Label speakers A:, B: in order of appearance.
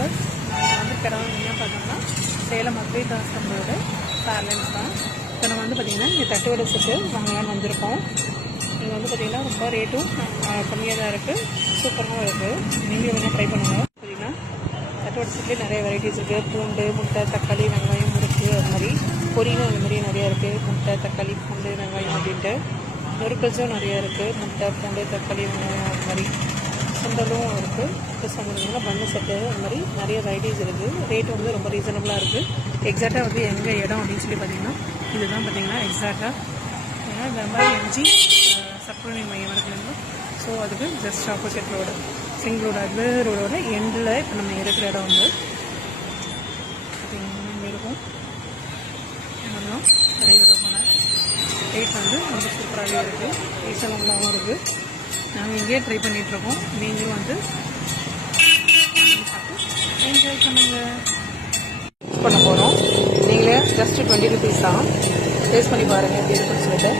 A: Viewers வந்து கிடவு என்ன பார்த்தோம்னா சேலம் அத்வைத் தாசம்போட பேரண்ட்ஸ் தான். இப்போ நம்ம வந்து பார்த்திங்கன்னா இங்கே தட்டுவடை செட்டு வாங்கலாம்னு வந்திருக்கோம். இங்கே வந்து பார்த்திங்கன்னா ரொம்ப ரேட்டும் கம்மியாக தான் இருக்குது சூப்பராகவும் இருக்குது நீங்களும் வேணால் ட்ரை பண்ணுங்கள் தட்டு தட்டுவடை செட்லேயே நிறைய வெரைட்டிஸ் இருக்குது பூண்டு முட்டை தக்காளி வெங்காயம் முறுக்கு அது மாதிரி பொரியலும் அந்த மாதிரி நிறையா இருக்குது முட்டை தக்காளி பூண்டு வெங்காயம் அப்படின்ட்டு. நொறுக்கல்ஸும் நிறையா இருக்குது முட்டை பூண்டு தக்காளி வெங்காயம் அது மாதிரி. சுண்டலும் இருக்குது இப்போ சொன்னீங்கன்னா பண்ணு செட்டு அந்த மாதிரி நிறைய வெரைட்டிஸ் இருக்குது ரேட் வந்து ரொம்ப ரீசனபுளாக இருக்குது எக்ஸாக்டாக வந்து எங்கள் இடம் அப்படின்னு சொல்லி பார்த்தீங்கன்னா இதுதான் பார்த்தீங்கன்னா எக்ஸாக்டாக ஏன்னா இந்த மாதிரி எம்ஜி சப்ரணி மையம் இருக்குல்லைங்களா ஸோ அதுக்கு just opposite road Singh road அது ரோடோட எண்டில் இப்போ நம்ம இருக்கிற இடம் வந்து பார்த்தீங்கன்னா இங்கே இருக்கும். இதெல்லாம் ரேட் வந்து ரொம்ப சூப்பராகவே இருக்குது ரீசனபுளாகவும் இருக்குது நாங்கள் இங்கேயே ட்ரை பண்ணிகிட்ருக்கோம் நீங்களும் வந்து என்ஜாய் பண்ணுங்கள் பண்ண போகிறோம் நீங்களே ஜஸ்ட்டு டுவெண்ட்டி ருபீஸ் தான். டேஸ்ட் பண்ணி பாருங்கள் எப்படி இருக்குன்னு சொல்லிட்டு.